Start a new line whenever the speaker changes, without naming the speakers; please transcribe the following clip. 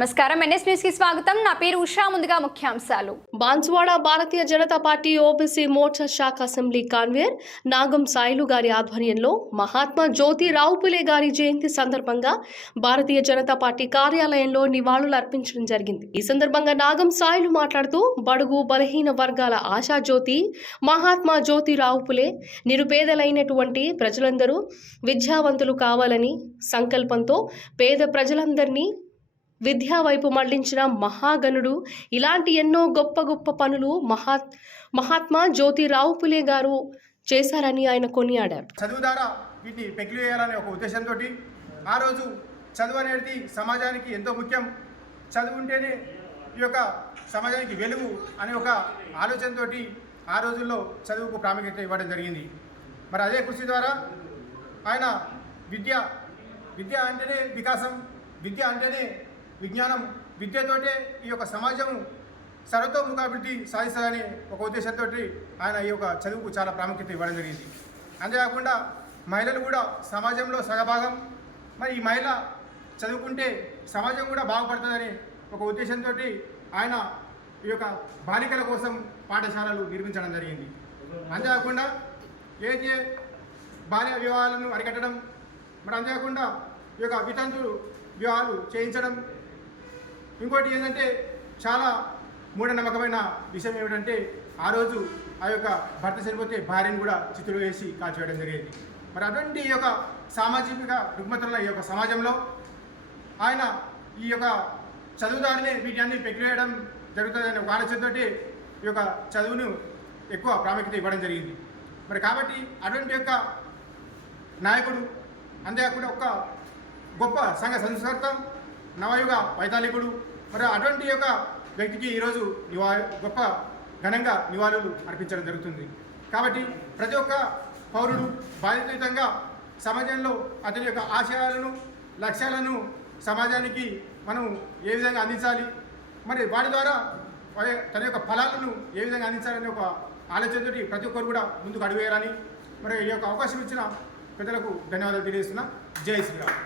నమస్కారం. ఎన్ఎస్ న్యూస్కి స్వాగతం. నా పేరు ఉషా. ముందుగా ముఖ్యాంశాలు.
బాన్సువాడ భారతీయ జనతా పార్టీ ఓబీసీ మోర్చా శాఖ అసెంబ్లీ కాన్వేర్ నాగం సాయిలు గారి ఆధ్వర్యంలో మహాత్మా జ్యోతి రావుపులే గారి జయంతి సందర్భంగా భారతీయ జనతా పార్టీ కార్యాలయంలో నివాళులు అర్పించడం జరిగింది. ఈ సందర్భంగా నాగం సాయిలు మాట్లాడుతూ బడుగు బలహీన వర్గాల ఆశా జ్యోతి మహాత్మా జ్యోతి రావుపులే నిరుపేదలైనటువంటి ప్రజలందరూ విద్యావంతులు కావాలని సంకల్పంతో పేద ప్రజలందరినీ విద్యా వైపు మళ్ళించిన మహాగణుడు ఇలాంటి ఎన్నో గొప్ప గొప్ప పనులు మహా మహాత్మా జ్యోతిరావు పులే గారు చేశారని ఆయన కొనియాడారు.
చదువు ద్వారా వీటిని పెకిలి వేయాలనే ఒక ఉద్దేశంతో ఆ రోజు చదువు అనేది సమాజానికి ఎంతో ముఖ్యం. చదువు ఉంటేనే ఈ యొక్క సమాజానికి వెలుగు అనే ఒక ఆలోచనతో ఆ రోజుల్లో చదువుకు ప్రాముఖ్యత ఇవ్వడం జరిగింది. మరి అదే కృషి ద్వారా ఆయన విద్య విద్య అంటేనే వికాసం విద్య అంటేనే విజ్ఞానం విద్యతోటే ఈ యొక్క సమాజం సర్వతోముఖాభివృద్ధి సాధిస్తుందని ఒక ఉద్దేశంతో ఆయన ఈ యొక్క చదువుకు చాలా ప్రాముఖ్యత ఇవ్వడం జరిగింది. అంతేకాకుండా మహిళలు కూడా సమాజంలో సగభాగం. మరి ఈ మహిళ చదువుకుంటే సమాజం కూడా బాగుపడుతుందని ఒక ఉద్దేశంతో ఆయన ఈ యొక్క బాలికల కోసం పాఠశాలలు నిర్మించడం జరిగింది. అంతేకాకుండా ఏదే బాల్య వివాహాలను అరికట్టడం. మరి అంతేకాకుండా ఈ యొక్క వితంతు వివాహాలు చేయించడం. ఇంకోటి ఏంటంటే చాలా మూఢనమ్మకమైన విషయం ఏమిటంటే ఆ రోజు ఆ యొక్క భర్త చనిపోతే భార్యను కూడా చిత్తులు వేసి కాల్చివేయడం జరిగింది. మరి అటువంటి ఈ యొక్క సామాజిక రుగ్మతల ఈ యొక్క సమాజంలో ఆయన ఈ యొక్క చదువుదారులే వీటన్ని పెకివేయడం జరుగుతుందనే ఒక ఆలోచనతోటి ఈ యొక్క చదువును ఎక్కువ ప్రాముఖ్యత ఇవ్వడం జరిగింది. మరి కాబట్టి అటువంటి యొక్క నాయకుడు అంతేకాకుండా ఒక గొప్ప సంఘ సంస్కర్త నవయుగ వైతాళికుడు మరి అటువంటి యొక్క వ్యక్తికి ఈరోజు నివా గొప్ప ఘనంగా నివాళులు అర్పించడం జరుగుతుంది. కాబట్టి ప్రతి ఒక్క పౌరుడు బాధ్యతయుతంగా సమాజంలో అతని యొక్క ఆశయాలను లక్ష్యాలను సమాజానికి మనం ఏ విధంగా అందించాలి మరి వాటి ద్వారా తన యొక్క ఫలాలను ఏ విధంగా అందించాలనే ఒక ఆలోచనతోటి ప్రతి ఒక్కరు కూడా ముందుకు అడుగు మరి ఈ యొక్క అవకాశం ఇచ్చిన పెద్దలకు ధన్యవాదాలు తెలియజేస్తున్నా. జై శ్రీరామ్.